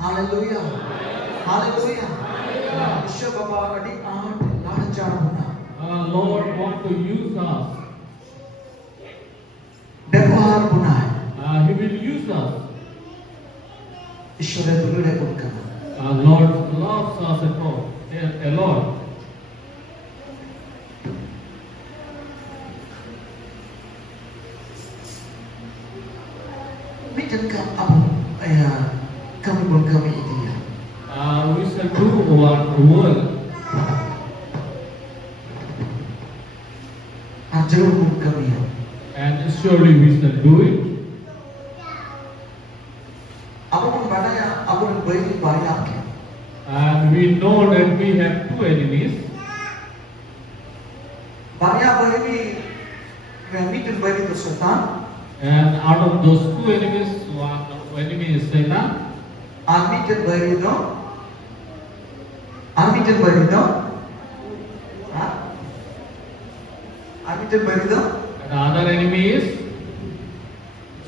Hallelujah. Hallelujah. Isha Baba adi aant lahjar hona. Lord want to use us. ବ୍ୟବହାର ବନାଏ He will use us. ଈଶ୍ୱର ଦୂରରେ ପକାନା Lord loves us a lot. Mungkin kamu kami berkami dia We shall do our work. ajar berkami And surely we shall do it. aku pun badaya aku pun beri banyak And we know that we have two enemies. banyak beri yang mungkin beri itu setan And out of those two enemies, one enemy is Satan. mungkin beri itu mungkin beri itu mungkin beri itu And the other enemy is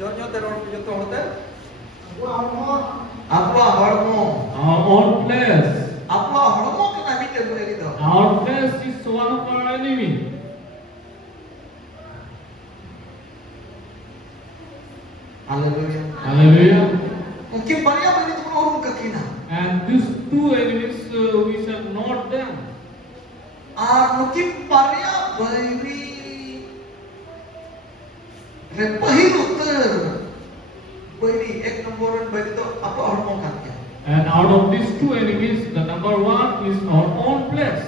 Jonyo teror itu hotel apa hormo our own flesh. apa hormo kena mungkin beri itu Our flesh is one of our enemy. Haleluya Hallelujah. mungkin banyak beri itu orang kekina And these two enemies, we shall note them. mungkin banyak beri repahil utter beri ek nomor beri itu apa hormo katnya And out of these two enemies, the number one is our own flesh.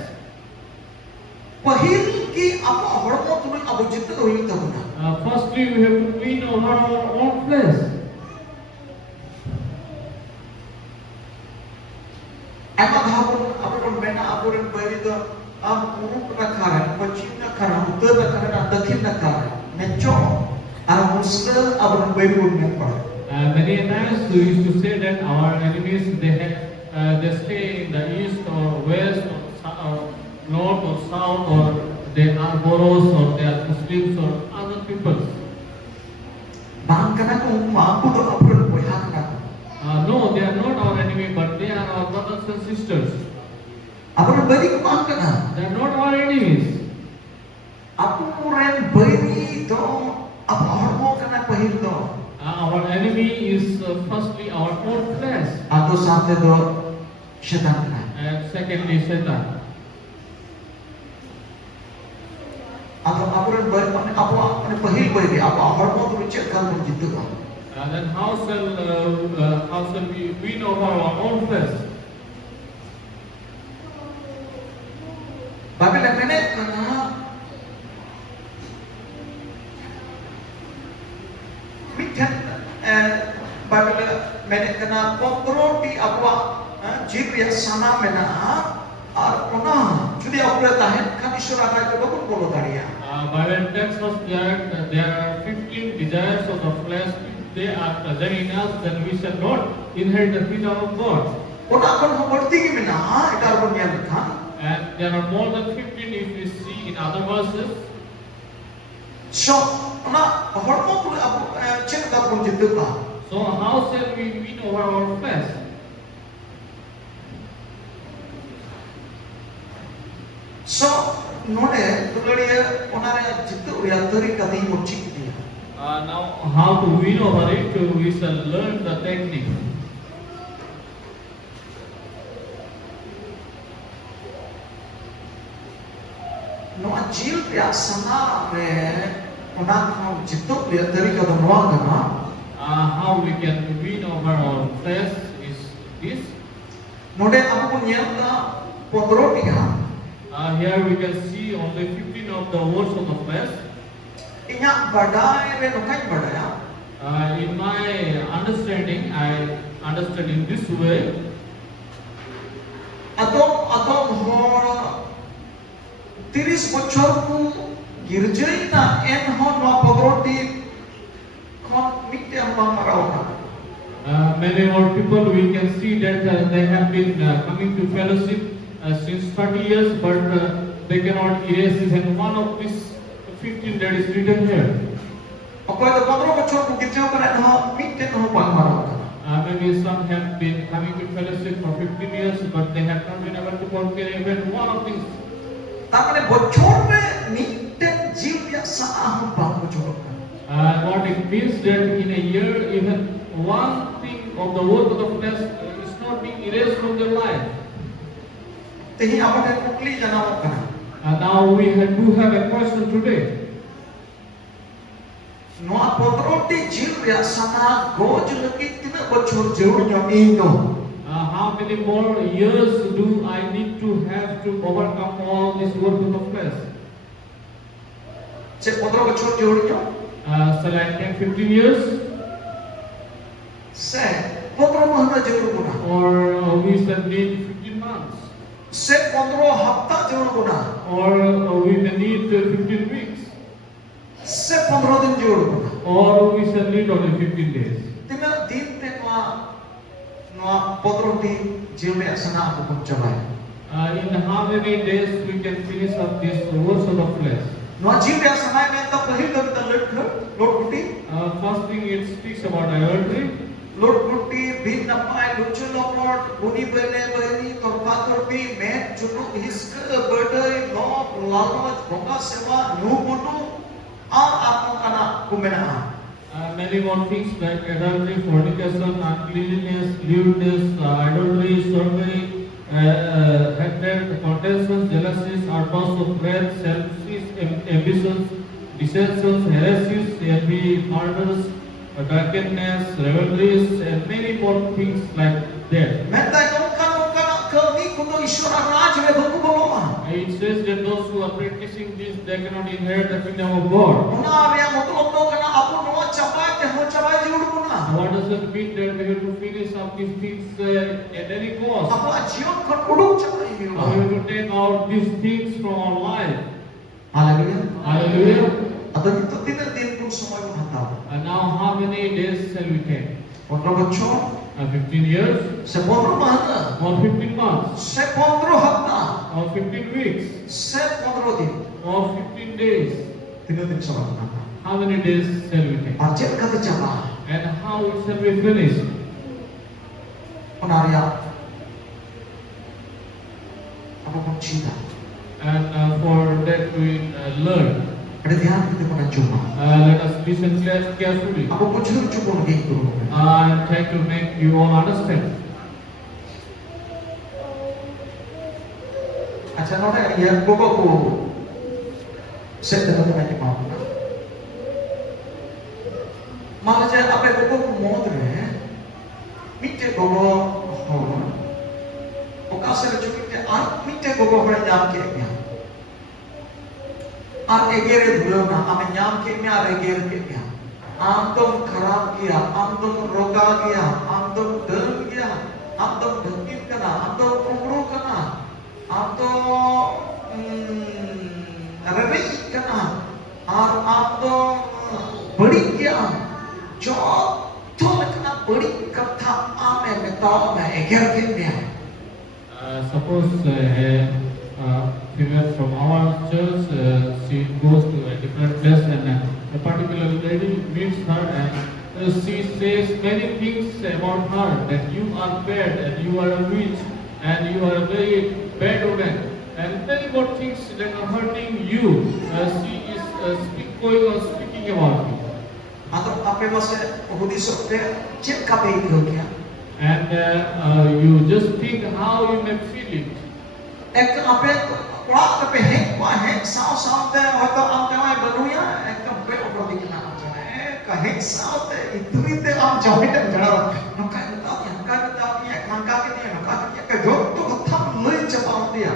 pahil ki apa hormo tu abu jitu hoyi tabuna Firstly, we have to win over our own flesh. Emang apapun bena apapun beri itu puruk nakaran, pacim nakaran, utara nakaran, dakhin nakaran, menco, muslim apapun beri pun memper. Many times we used to say that our enemies they stay in the east or west or north or south, or they are Boros or they are Muslims or other peoples. Bang kana kung maapu do apapun boy hakna. No, they are not our enemy, but they are our brothers and sisters. Apapun beri ko bang kana. They are not our enemies. Apapun beri do apa hormo kana pahil do. Our enemy is firstly our own flesh, Atau sate do syaitan kana. and secondly Satan. Atau apapun beri apa pahil beri apa hormo tu cek kalau jitu kan. Then how shall we win over our own flesh? Bapak dan nenek kana mungkin Bapak dan nenek kana komproti apa jib yang sama mena arpona jadi apa tahan kan isura ka ko pun bolo daria Bible tells us that there are 15 desires of the flesh. If they are present in us, then we shall not inherit the kingdom of God. ona akan berarti mena itu arpon yang kan And there are more than 15 if we see in other verses. so ona hormo tu apa cek ka pun jitu ka So how shall we win over our flesh? so node tuladiya onare jitu ya tari kati mucik dia Now how to win over it, we shall learn the technique. no ajil ya sana re ona ko jitu ya tari ka do noa kana How we can win over our flesh is this. node aku pun nyel ka pondro dia Here we can see only 15 of the words of the flesh. inya badai re no kai badaya In my understanding, I understand in this way. atom hor 30 বছর ku girjai na en hon no pogroti kon mitte ambang marawna Many more people, we can see that they have been coming to fellowship since 30 years, but they cannot erase even one of these 15 that is written here. Okoy to 15 বছর ku girjai kana no mitte no bang marawna Maybe some have been coming to fellowship for 15 years, but they have not been able to forget even one of these. Tamane bocor me mitten jiw yang saah bang bocor. What it means that in a year, even one thing of the work of the flesh is not being erased from their life. Tehi apa dia kukli jangan kana. Now we do have a question today. Noa potroti jiw yang sana goj lagi tina bocor jauhnya Indo. How many more years do I need to have to overcome all this work of the flesh? Se 15 bocor jauhnya. Shall I take 15 years? Se 15 mahna jauh guna. Or we shall need 15 months? Se 15 hafta jauh guna. Or we may need 15 weeks? Se 15 din jauh guna. Or we shall need only 15 days? Tina din te noa potroti jiw yang sana aku pun coba. In how many days we can finish up this works of the flesh? Noa jiw yang sana में तो पहले तो kita लोट कुटी First thing it speaks about adultery. लोट कुटी बिन नपाय लुचु लोट बुनी बने बनी तोरपा तोरपी मैं चुनु हिस्क बर्डर लॉप लालच भोगा सेवा न्यू बुनु आपको कना कुमेना Many more things like adultery, fornication, uncleanness, lewdness, adultery, sorcery, hatred, contentions, jealousies, outbursts of wrath, selfish ambitions, dissensions, heresies, envy, murders, drunkenness, revelries, and many more things like that. मैं तो कना कभी कुनो ईश्वर राज में बंकु बोलोमा It says that those who are practicing this, they cannot inherit the kingdom of God. उना अबिया मतलब तो कना आपु नोआ चपाय के हो चपाय जुड़ बुना What does it mean that we have to finish up these things at any cost? अपना जीवन को उड़ुक चपाय We जुड़ have to take out these things from our life. Hallelujah Hallelujah. अतः तो दिन कुछ समय बनाता And now how many days shall we take? 15 बच्चों 15 years? से 15 महीना Or 15 months? से 15 हफ्ता Or 15 weeks? से 15 दिन Or 15 days? तीनों दिन समय बनाता How many days shall we take? और चेक करते चला And how it shall be finished? उनारिया अब हम चीता And for that we learn. ada ध्यान kita pada cuma Let us listen carefully. अब कुछ चुप हो गई करो And try to make you all understand. अच्छा नोटे ये गोगो को set dengan teman kita malah saya apa gogo को मौत रहे मिटे गोगो हो ओकासे जो मिटे आर मिटे गोगो बड़े जाम के गया आर एगेरे धुलो ना हमें जाम के में आर एगेरे के गया आम तुम खराब किया आम तुम रोगा गया आम तुम डर गया आम तुम धमकी करना आम तुम कुमड़ू करना आम तो रवि करना और आम तो बड़ी क्या जो तो लगना बड़ी कथा आमे में तो मैं एगेरे के में Suppose a female from our church, she goes to a different place and a particular lady meets her and she says many things about her that you are bad and you are a witch and you are a very bad woman and many more things that are hurting you. She is going on speaking about you. atau apa bahasa Budi Sokte cek kape itu क्या And you just think how you may feel it. एक apa kuat kape hek kuat hek sao sao te atau am te ai banuya ek kape oper di kena ka hek sao te itu te am jauh te jara nukai betau ya mangka ke dia nukai ya ka jok tu katham lei chapau dia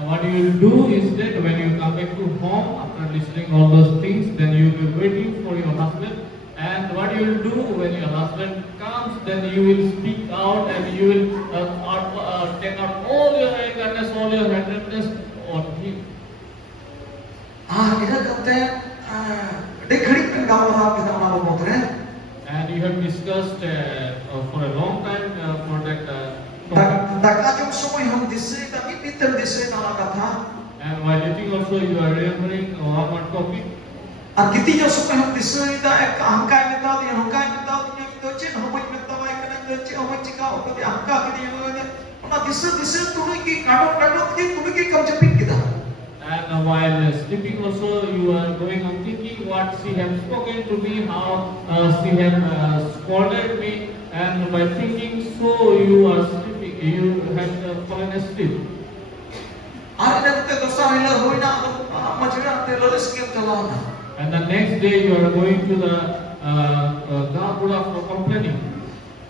What you will do is that when you come back to home after listening all those things, then you will be waiting for your husband. And what you will do when your husband comes, then you will speak out and you will take out all your angerness, all your hatredness on him. ina kate dekhi kan gawa kita orang botre And you have discussed for a long time for that Daga jom semua yang disay tapi pitem disay nama kata. And while eating also you are remembering one more topic. Ar kiti jo semua yang disay da ek angkai beta dia angkai beta dia itu ᱪᱮᱫ ᱦᱚᱸ ᱵᱟᱹᱧ ᱢᱮᱛᱟᱣᱟᱭ ᱠᱟᱱᱟ ᱤᱧ ᱫᱚ ᱪᱮᱫ ᱦᱚᱸ ᱵᱟᱹᱧ ᱪᱤᱠᱟᱹ ᱟᱠᱟᱫᱮᱭᱟ ᱦᱟᱱᱠᱟ ᱠᱤᱫᱤᱧ ᱚᱱᱟ ᱫᱤᱥᱟᱹ ᱛᱩᱞᱩᱡ ᱜᱮ ᱜᱟᱰᱚ ᱜᱮ ᱛᱩᱞᱩᱡ ᱜᱮ ᱠᱟᱢ ᱡᱟᱹᱯᱤᱫ ᱠᱮᱫᱟ And while sleeping also, you are going on thinking what she has spoken to me, how she has scolded me, and by thinking so, you are sleeping, you have fallen asleep. आर इधर ते दोसा हिला होइना मजरा ते ललिस के चलाना And the next day, you are going to the Gapura for complaining.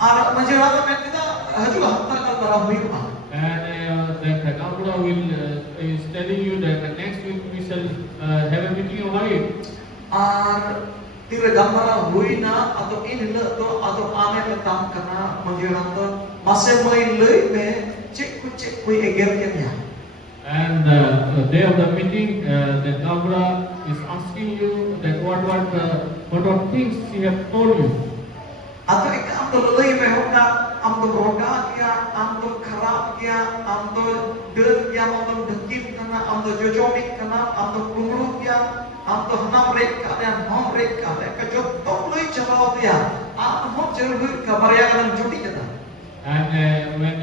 आर मजरा तो मैं किदा हजू हफ्ता का बड़ा हुईमा And the Gapura is telling you that the next week we shall have a meeting about it. आर तीर गमरा हुईना अतो इन हिला तो अतो आने में काम करना मजरा तो मासे मई लई में चेक कोई एगर के नहीं And the day of the meeting, the Gapura is asking you that what things she have told you. Atau ik am to lei me hokna am to roga kia am to kharap kia am to deun kia am to dengkip kana am to jojomik kana am to kumru kia am to hanam rek ka dan hom rek ka ka jot to lei chalao dia am hom jerui ka barya kan juti jata And when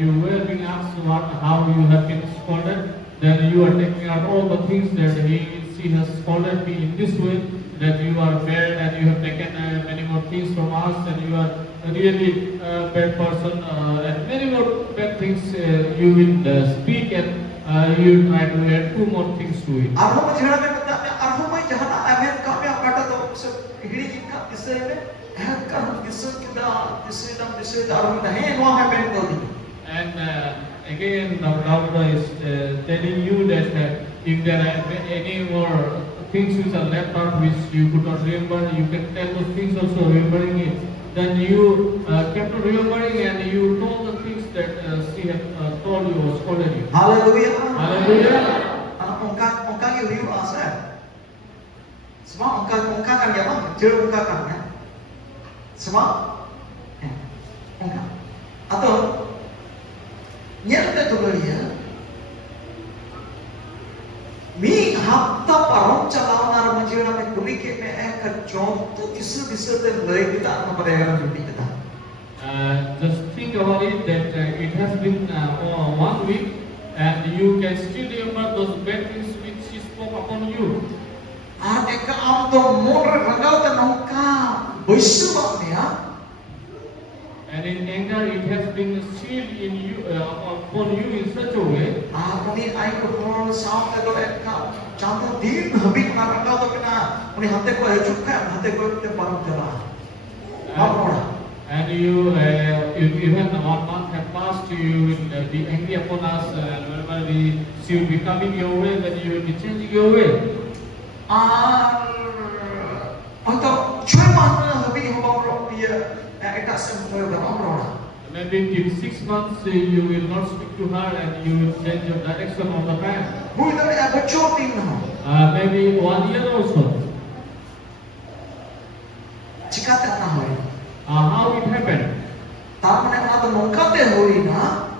you were being asked how you have been scolded, then you are taking out all the things that she has scolded me in this way, that you are bad and you have taken many more things from us and you are really bad person and many more bad things you will speak and you try to add two more things to it. arho me jhana me bata me arho me jahana amen ka me apata to se hiri jinka ise me ka ise kida ise da arho me he no ha ben ko di And again, the Gapura is telling you that if there are any more things which are left out which you could not remember, you can tell those things also remembering it. Then you kept on remembering and you told the things that she had told you or scolded you. haleluya Hallelujah. ongka ki riu asa semua ongka kan ya bang jer ongka kan ya semua ongka atau nyel te tu ya मी हफ्ता पारों चलाओ ना रमजीरा में कुली के में एक जों तो किसी ते लय किता न परेगा जुटी किता Just think about it that it has been 1 week and you can still remember those bad things which she spoke upon you. आज एक आम तो मोर रंगाव ते नौका बैसु में या And in anger, it has been sealed in you upon you in such a way. Apuni ai ko phone sound te do ek Chando दिन habit na rangau to kena uni hate ko hejuk ka hate ko te param jala apora And you even 1 month have passed, you will be angry upon us and whenever she will be coming your way, then you will be changing your way. atau cuy mana habit hobam dia eta semua orang Maybe in 6 months you will not speak to her and you will change your direction all the time. Hui tapi aku choting no. Maybe 1 year also. Jika tak tahu. How it happened? Tak mana ada nongkat deh hui na.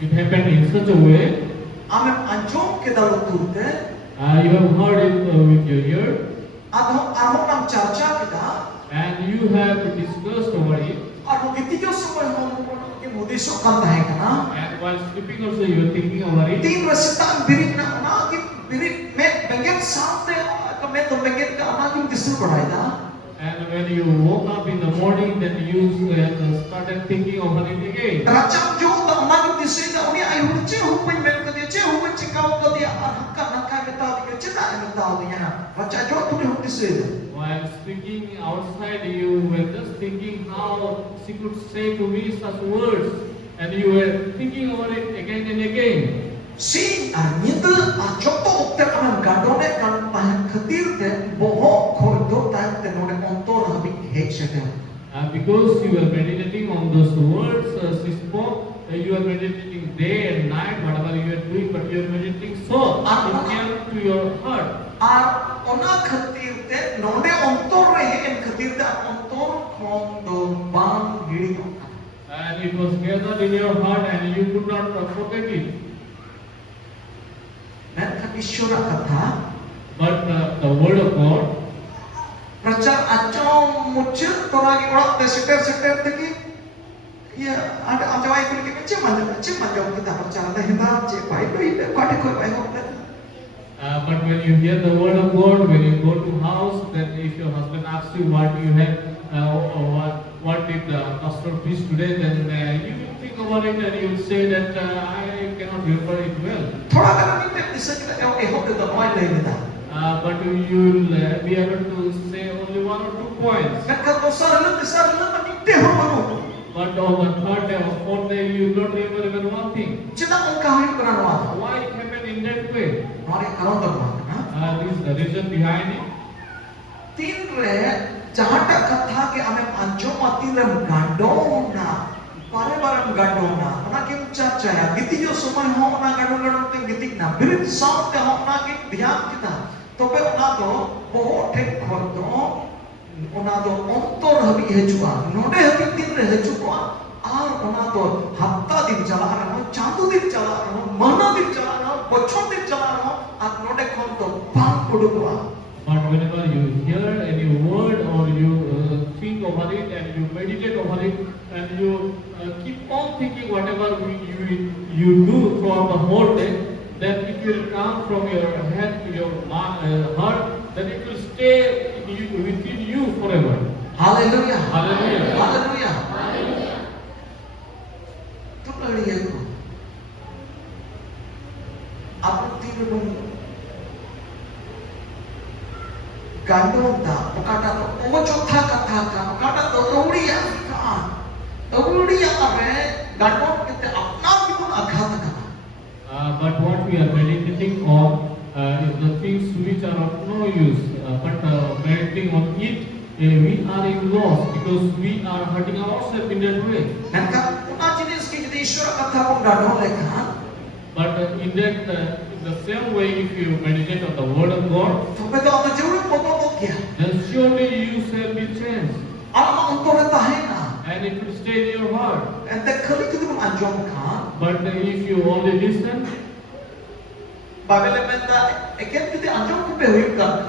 It happened in such a way. Ame anjom ke dalam turte. You have heard it with your ear. Arho nam charcha kita. And you have discussed over it. Arho kitijo semua ke mudi sokan tahe kana. And while sleeping also you are thinking over it. Tin rasitan birit na ki birit me bengen samte ka me to bengen ka ana ki disul padai na. And when you woke up in the morning, then you started thinking over it again. Racham jo ta ana ki disul na uni ai hurche hupen men ka dia che hupen chikau ka dia hakka nakka beta dia cheta beta dia na. Racha jo tu ni disul. While speaking outside, you were just thinking how she could say to me such words, and you were thinking over it again and again. Si nyata joto ukter anan gadone kan tahan khatir te boho khordo tahan te nore ontor habik hek shaka. Because you were meditating on those words she spoke, you are meditating day and night, whatever you are doing, but you are meditating so near to your heart. Ar ona khatir te nore ontor rehe en khatir te ontor khon do bang giri no. And it was gathered in your heart and you could not forget it. Dan kan Ishwara katha But the word of God Percar acong muncul toragi orang te seter tegi. Ya ada ajawai kulit kita cem jauh kita percar teh hendak cek baik kade kau baik kau. But when you hear the word of God, when you go to house, then if your husband asks you what you had, what did the pastor preach today, then you will think about it and you will say that I cannot remember it well. Thoda kada minta bisa kita hope kita noi leh kita. But you will be able to say only 1 or 2 points. Kan besar lu minta hono. But on the third day or fourth day, you don't remember even one thing. Cina engkau ini kerana apa? Why it happened in that way? Nori karon terma. This is the reason behind it. तीन रे जहाँ तक कथा के हमें अंजो मती रे गांडोना बारे गांडोना मना किम चर्चा है गीती जो समय हो मना गांडोना ते गीती ना बिरित साउंड ते हो मना की ध्यान किता तो पे उना तो बहुत ठेक खोल दो उना तो अंतर हबी हेजुआ नोडे हबी तीन रे हेजुआ आर उना तो हफ्ता दिन चला रहा चांदू दिन चला रहा महीना दिन चला रहा बच्चों दिन चला रहा आर नोडे खोल तो बांग उड़ुआ. But whenever you hear any word or you think over it and you meditate over it and you keep on thinking whatever you do throughout the whole day, then it will come from your head to your heart, then it will stay within you forever. Hallelujah. Hallelujah. Hallelujah. Hallelujah. Tu lari aku. Apa tiru pun gandong tak, kata tu, cotha kata kan, kata tu uriya apa? Gandong kita apna pun aghat kan. But what we are meditating on is the things which are of no use. But meditating on it, we are in loss because we are hurting ourselves in that way. Dan kan, una jenis kita Ishwara kata pun gandong lekan. But in the same way, if you meditate on the word of God, Sampai tu apa jauh potong dia. then surely you shall be changed. Alam antara tahena. And it will stay in your heart. Ente kali kita pun anjom kan. But if you only listen, Bible menta eken kita anjom ko behuyuk kan.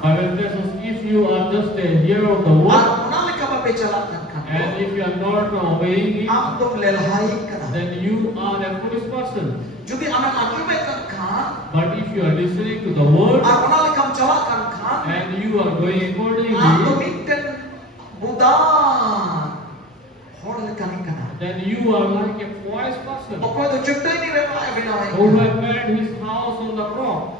Bible tells us if you are just a hearer of the word, Ar nalika ba becalakan kan. and if you are not obeying it, Am dom lelhai kan. then you are a foolish person. Jadi anak anjom kan. But if you are listening to the word, Ar nalika becalakan kan. and you are going accordingly, Am dom minten budan. Hor lekan kan. then you are like a wise person Apa tu cerita ini memang benar. who have made his house on the rock.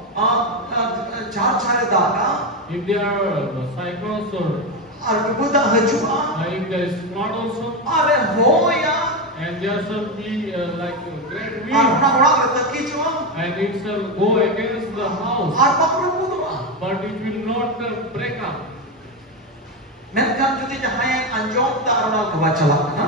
Jar chare dana. If there are cyclones or Ar budan hajua. if there is flood also, Are hoya. and there shall be like a great Ar wind, orang retaki cuma. and it shall go against the house, Ar bakru budan. but it will not break up. Melainkan jadi jahaya anjom tak orang kebaca lah, na?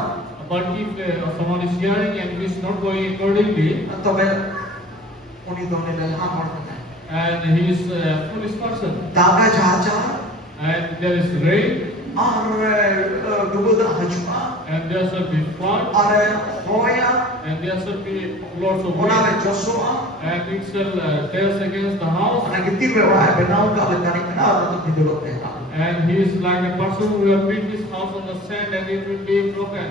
But if someone is hearing and is not going accordingly, Atau uni doni dalam hamar kita. and he is a foolish person, Daga jajar, and there is rain, dubuda hajua, and there shall be flood, hoya, and there shall be lots of orang wind, Joshua, and it shall tears against the house, anak kita orang benau kalau tadi kena orang tu hidup mereka. and he is like a person who have built his house on the sand, and it will be broken.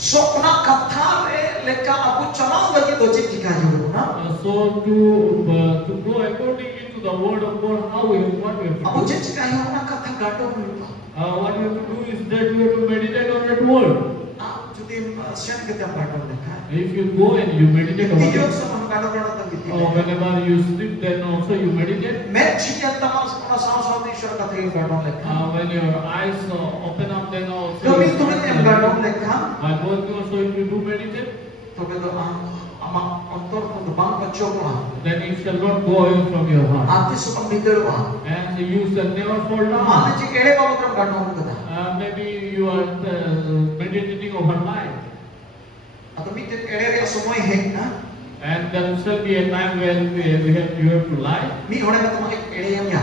So nak kata leka aku calau lagi dojek jika jauh, na? So to go accordingly to the word of God, what we have to Aku do? jejak jauh nak kata gaduh lupa. What we have to do is that we have to meditate on that word. Jadi siapa kita gaduh leka? If you go and you meditate on Tidur it, sama gaduh gaduh tu gitu. whenever you sleep, then also you meditate. Match yang tamas sama sama Ishwar kata yang gaduh leka. When your eyes open up, then also Kami tu yang gaduh leka. by both also if you do meditate, Tapi tu amak antor tu bang bacoba. then it shall not go away from your heart. Hati suka miderwa. And you shall never fall Mana down. cik ere bawa terang gaduh kata. Maybe you are meditating over life. Atau mikir ere dia semua hek na. And there shall be a time when you have to lie. Mi orang kata mak ere yang ya.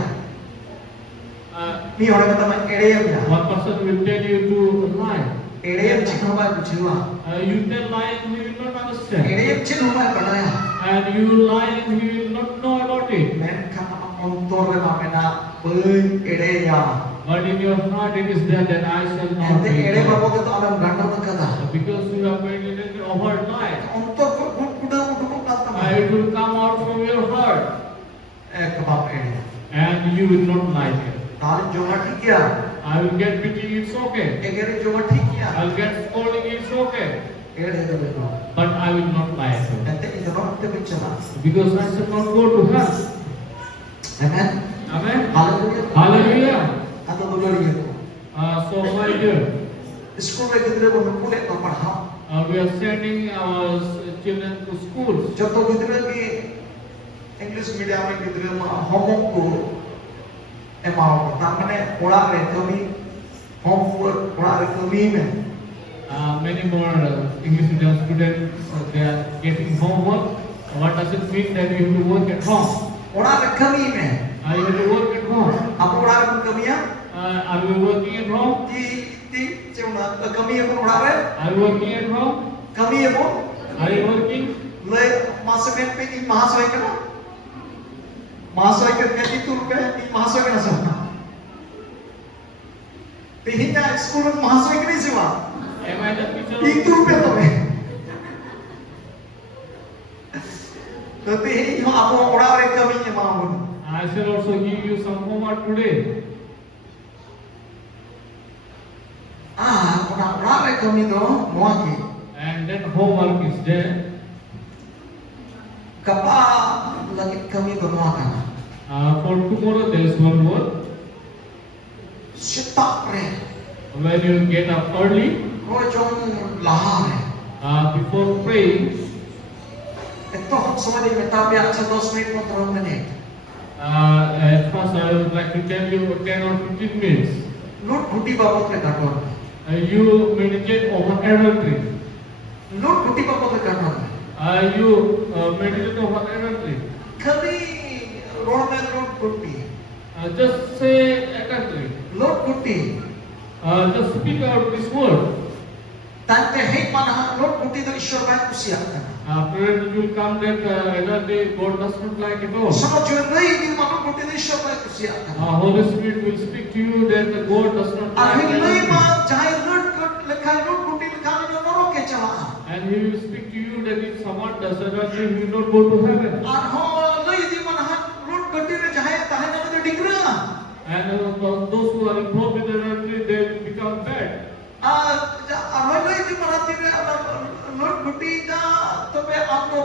Uh, Mi orang kata mak ere yang ya. one person will tell you to lie. Ere yang cik nama bujiwa. You tell lie and he will not understand. Ere yang cik nama padaya. And you lie and he will not know about it. Men kan amak antor le mapena Bơi ere ya. But in your heart it is there that I shall not Ente be ere lied. babo ke to alam gandon kada. Because you have meditated over life. Ontor ko kuda uduk kata. It will come out from your heart. Kebab ere. And you will not lie there. Dalim joma ठीक किया. I will get beating, it's okay. Egere joma ठीक किया. I will get scolding, it's okay. Ere itu betul. But I will not lie to you. Ente itu orang kita bicara. Because I shall not go to hell. Amen. Amen. Hallelujah. Hallelujah. Atau dulu gitu. So my dear, School lagi kita boleh kulit atau paham. we are sending our children to schools. Contoh kita ni English medium में kita mah homework को emau. Tamane orang re kami homework orang re kami में. Many more English medium students they are getting homework. What does it mean that you have to work at home? Orang re kami में. You have to work at home. Apa orang re kami ya? Are we working at home? Di cuma kami apa orang re? Are you working at home? Kami apa? Are you working? Le masa में ini mahasiswa kan? Mahasiswa kan kali tu rupiah ini mahasiswa kan sama. Tihinya sekolah mahasiswa kan sih wah. Am I the teacher? Itu rupiah tu me. Tapi ini apa orang re kami ni mahu. I shall also give you some homework today. Orang re kami tu mau ki. And that homework is there. Kapa lagi kami tu mau kan? For tomorrow there is one more. Setiap re. When you get up early, Kau jom lahar re. before praying, Itu semua di minta biar 10 minit atau 3 minit. at first I would like to tell you 10 or 15 minutes. Not guti babot le gator. You meditate over adultery. Not guti babot le gator. You meditate over adultery. Kali road में not guti. Just say adultery. Not guti. Just speak out this word. Tante hei mana not guti tu Ishwar baik kusiapkan. After it will come that adultery God does not like at all. Sama jual lagi di mana guti tu Ishwar baik kusiapkan. Holy Spirit will speak to you that the God does not like Akhir lagi adultery. mah jahil not lekai not guti lekai ni norok ke cawaan. And he will speak to you that if someone does adultery, he will not go to heaven. Arho lagi di mana not guti le jahil tahan nama tu digra. And those who are involved with adultery, they will become bad. Arho lagi di mana tiada not guti dah tu be आपको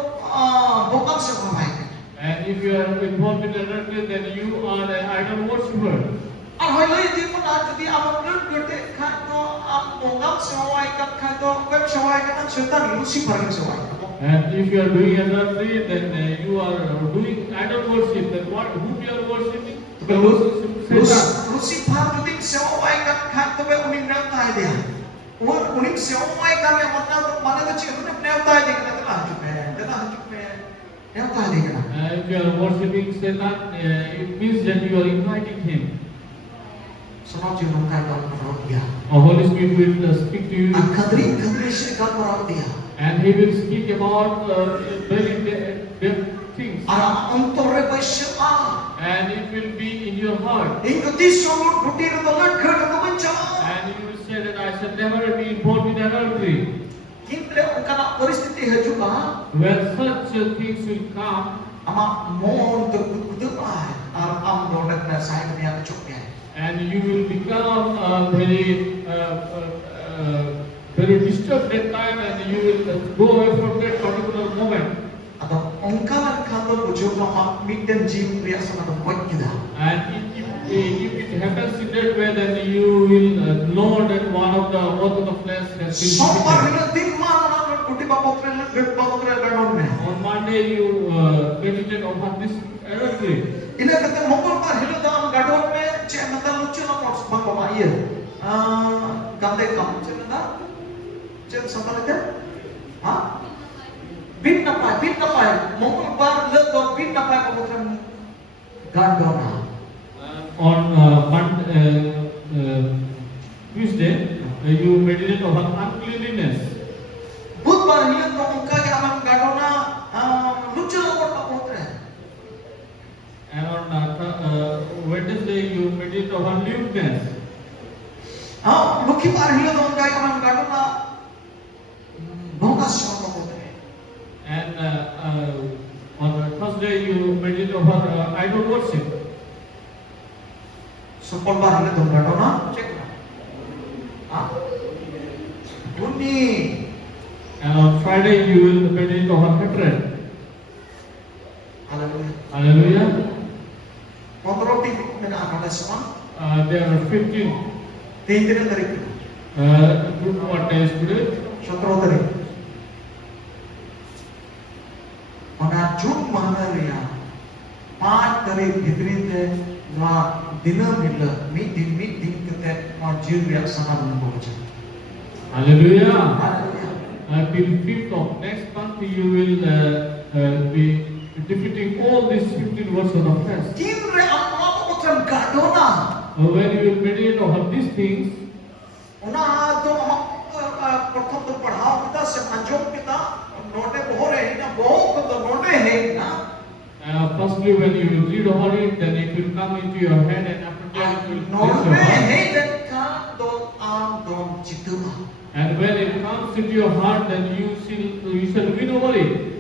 भोकाल से भरवाएंगे. And if you are involved in adultery, then you are an idol worshipper. और हमारे जीवन आज यदि आप अपने गुटे खाए तो आप भोकाल से भरवाएंगे खाए तो वेब भरवाएंगे ना शैतान लूसीफर के भरवाएंगे. And if you are doing adultery, then you are doing idol worship. Then whom you are worshiping? Satan. Lucifer यदि से भरवाएंगे खाए तो वे उन्हीं ने उतार दिया. और उन्हीं से भरवाएंगे में मतलब माने तो चीज़ उन्हें उतार देंगे ना तो लांच में ने उतार देंगे ना. If you are worshiping Satan, it means that you are inviting him. समाज जीवन का काम करो दिया. The Holy Spirit will speak to you. Khatri से काम करो दिया. And he will speak about very deep things. और अंतरे वैश्य And it will be in your heart. इनको तीस सोलर फुटी रो तो लड़ खड़ तो बंचा. And you will say that I shall never be involved in adultery. किंतु उनका ना परिस्थिति है जो कहाँ When such things will come, अमा मोन तो कुछ है और हम दोनों ने साइड में आके चुप गए. and you will become very disturbed that time, and you will go away from that particular moment. atau उनका मन खातो बुझो का हम मिटन जीव रियासन तो बहुत किधा. And if it happens in that way, then you will know that one of the work of the flesh has been सोमवार defeated. हिलो दिन माना ना कुटी बापोत्रे बैठों में. On Monday, you meditate upon this adultery. इन्हें कहते मंगलवार हिलो तो हम गाड़ों में चे मतलब लुच्चे ना पॉट्स बंग बाइये. गंदे काम चे मतलब चे संतान क्या? हाँ? बिन नपाय मंगलवार ले तो बिन नपाय बापोत्रे गाड़ों ना. On Tuesday, you meditate upon uncleanliness. बुधवार हिलो तो उनका क्या हम गाड़ों ना लुच्चे ना pots बापोत्रे. And on Wednesday you meditate on lewdness. Looking at here, don't die on Gadona. Bongas shot. And on Thursday you meditate on idol worship. So, Polbar don't Gadona. Check. Bunny. And on Friday you will meditate on hatred. Hallelujah. Hallelujah. Kontrol TV ada semua. There are 15. Tiga tarik. Group what day is today? 17 tarik. Mana June mana ria? 5 tarik bhitri te na dinner mila meeting kita na jil ria sana bumbu. Hallelujah. Hallelujah. Till 5th of next month you will be defeating all these 15 words of the flesh. Jil ria apa bukan gadona. When you will meditate on these things, Una तो हम प्रथम तो पढ़ाओ पिता से अंजों पिता नोटे बोरे ही ना बहुत तो नोटे है ना firstly when you will read over it, then it will come into your head, and after that it will place your नोटे heart. है देखा दो आम दो चितुआ And when it comes into your heart, then you shall win over it.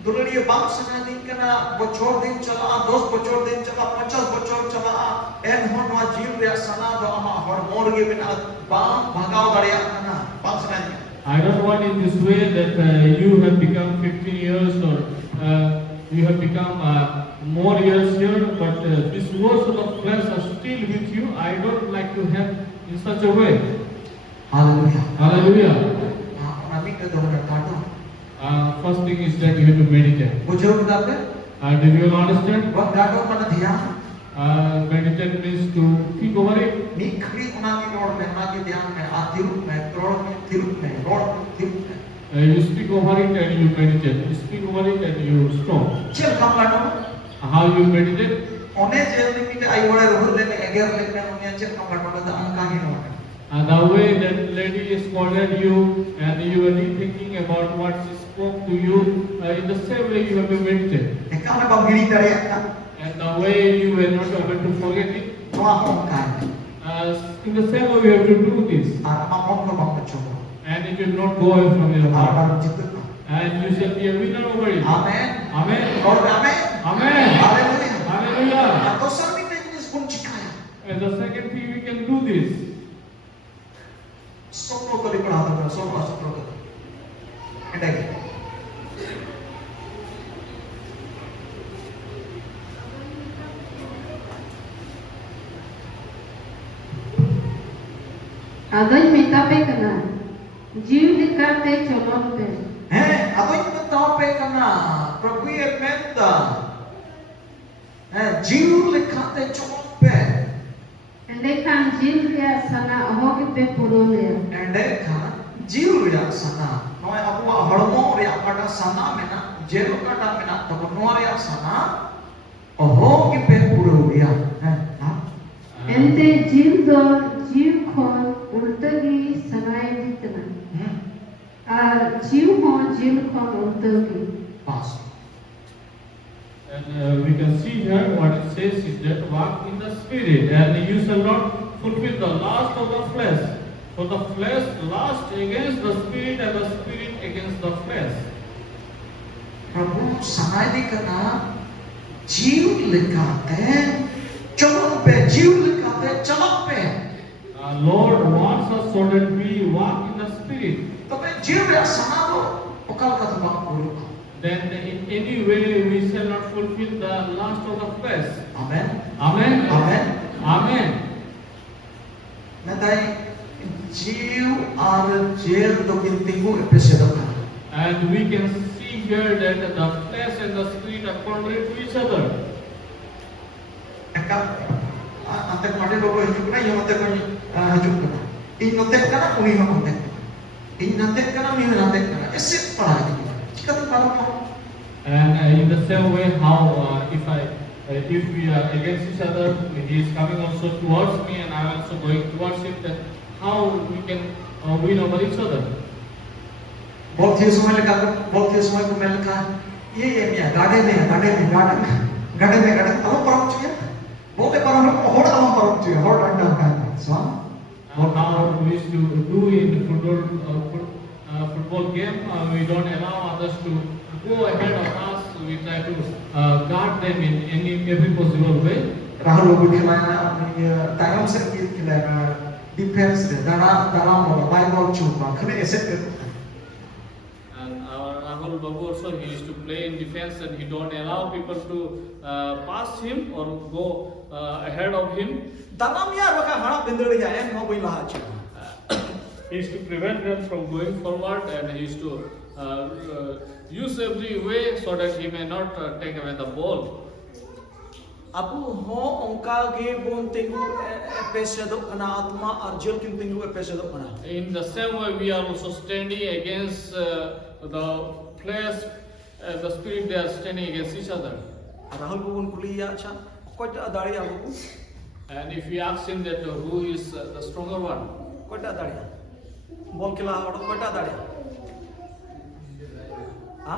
दुर्लड़िए बाप से दिन के ना बचोर दिन चला 10 बचोर दिन चला 50 बचोर चला एन हो ना जीव रे सना दो अमा हर मोर के बिना बाप भगाओ गड़िया ना बाप से I don't want in this way that you have become 15 years or you have become more years here, but these words of the flesh are still with you. I don't like to have in such a way. Hallelujah. Hallelujah. Nabi ke dohna kato. First thing is that you have to meditate. Bujur kita Did you understand? What kato mana dhyan? Meditate means to think over it. Nikri unagi lord mein unagi dhyan mein atirut mein trod mein tirut mein lord tirut mein. You speak over it and you meditate. You speak over it and you stop. Cel kam lano? How you meditate? One jelni kita ayu wale rohul le eger le ne unya cel kam lano da angka ni no. The way that lady scolded you and you were thinking about what she spoke to you, in the same way you have to meditate. Ekana bang giri tare kan? And the way you were not able to forget it, Noa angka. in the same way you have to do this. Ama mon ko bang pecoba. And it will not go away from your heart. Baru jitut. And you shall be a winner over it. Amen. Amen. Lord amen. Amen. Hallelujah. Hallelujah. Atau sami te jenis pun cikaya. And the second thing we can do this. Sopro kali pernah ada sopro kali. Endai. Adoy metape kana जीव करते चलो पे Atau itu tahu karena Prabhu yang menta, jiu lekate cope, लेकिन जीव के सना होगी पे पुरोले kan jiu ya sana, noy aku hormo ya pada sana mena, jero kata mena, tapi noy ya sana, hogi pe puro ya, एंते जीव दो जीव को उल्टगी सनाए जितना और जीव हो जीव को उल्टगी pas. And we can see here what it says is that walk in the spirit, and you shall not fulfill the lust of the flesh. For the flesh lusts against the spirit, and the spirit against the flesh. Prabhu sana di kana jiu lekate चलो पे जीव लिखाते चलो पे Lord wants us so that we walk in the spirit. तो मैं जीव या सना दो उकाल का तो बात बोलो Then in any way we shall not fulfill the lust of the flesh. Amen. Amen. Amen. Amen. मैं ताई जीव और जेल तो किंतु एपिसोड का And we can see here that the flesh and the spirit are contrary to each other. Ante kemarin bapak hidup na, yang nanti kau hidup na. In nanti kana, uni na nanti. In nanti kana, uni nanti kana. Esok pada ini. Jika tu kalau kau. And in the same way, how if we are against each other, he is coming also towards me, and I am also going towards him. Then how we can win over each other? बहुत ही समय लगा को मैं लिखा ये मियाँ गाड़े में तलो परम चाहिए Boleh parang orang alam parang tu, orang dah kan, so. And now we used to do in football game, we don't allow others to go ahead of us. We try to guard them in every possible way. Rahul Babu khilaya apni tayam se khilaya defense de dara mola Bible chupa khane aise And our Rahul Babu also, he used to play in defense and he don't allow people to pass him or go ahead of him. dalam ya baka hana bindar ya em no bai laha chu. He used to prevent them from going forward, and he used to use every way so that he may not take away the ball. Abu ho onka ge bon tengu episode kana atma arjul kin tengu episode kana. In the same way, we are also standing against the players, the spirit they are standing against each other. Rahul Babu kuliya cha kota adari abu And if we ask him that who is the stronger one, kota adari bol kila hado kota adari ha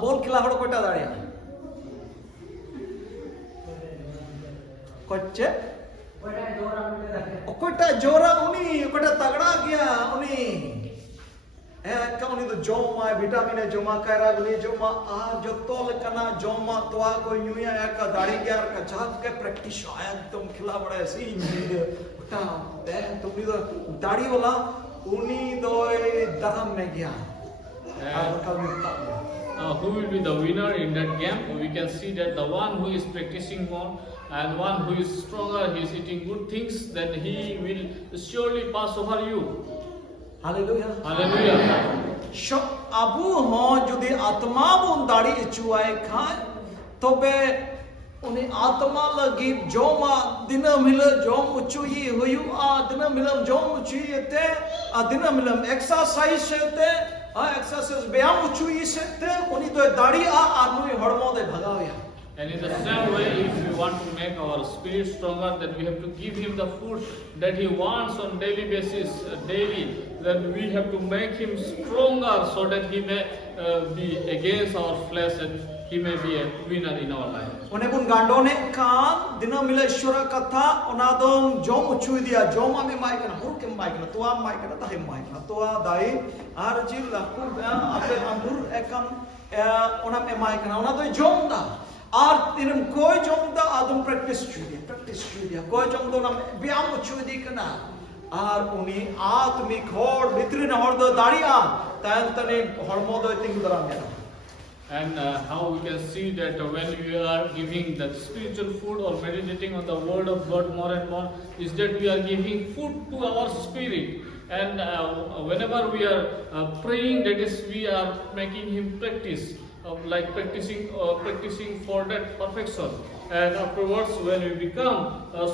bol kila hado kota adari koche kota jora uni kota tagda gya uni Kau itu joma vitamin joma kaira beli joma jotol kana joma tua ko nyuya ka dari gyar ka chak ke practice ayat tum khila bada si ta tum ni do dari wala uni doi daram me gya who will be the winner in that game? We can see that the one who is practicing more and one who is stronger, he is eating good things, then he will surely pass over you. Hallelujah. Hallelujah. So abu ho jodi atma bon dari ichuai khan tobe uni atma lagi joma dinam hila jom uchui huyu dinam hilam jom uchui ete dinam hilam exercise ete exercise bayam uchui ete uni to dari arnu hormo de bhagavya. And in the same way, if we want to make our spirit stronger, then we have to give him the food that he wants on daily basis, daily. Then we have to make him stronger so that he may be against our flesh and he may be a winner in our life. One pun gandone kan dinam hila ishwara katha onadong jom uchui dia jom ame mai kana hur kem mai kana tua mai kana tahim mai kana tua dai arjil laku ape ambur ekam ona me mai kana ona to jom da আর এরম কয় জমদা আদম practice চুদিয়া কয় জমদা নাম ব্যায়াম চুদি কনা আর উনি আত্মিক হড় ভিতরে না হড় দাঁড়িয়া তাই তনে হড়মদ তিন দরাম না And how we can see that when we are giving that spiritual food or meditating on the word of God more and more, is that we are giving food to our spirit. And whenever we are praying, that is, we are making him practice. Like practicing for that perfection, and afterwards when we become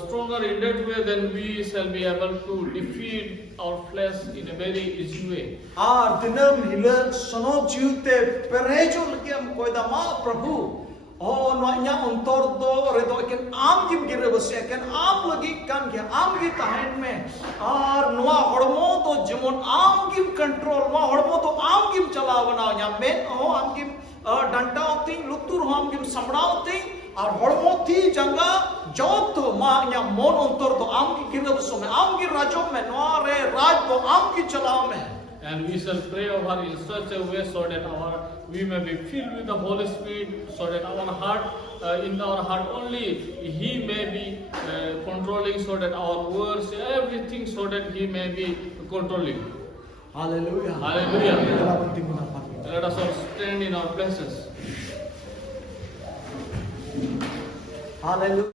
stronger in that way, then we shall be able to defeat our flesh in a very easy way. Ar dinam hila sono jute perejo lagam koida ma prabhu noanya ontor do redo ken am gim gire base ken am lagi kan gya am gi tahen me ar noa hormo to jemon am gim control ma hormo to am gim chalawana nya men am gim डंटा होती लुतुर हम गिम समड़ा होती और हड़मो थी जंगा जौत तो मां या मोन अंतर तो आम की गिरद सो में आम की राजो में नवारे राज तो आम की चलाओ में. And we shall pray over in such a way so that we may be filled with the Holy Spirit, so that our heart, in our heart only, He may be controlling, so that our words, everything, so that He may be controlling. Hallelujah. Hallelujah. Let us all stand in our places. Hallelujah.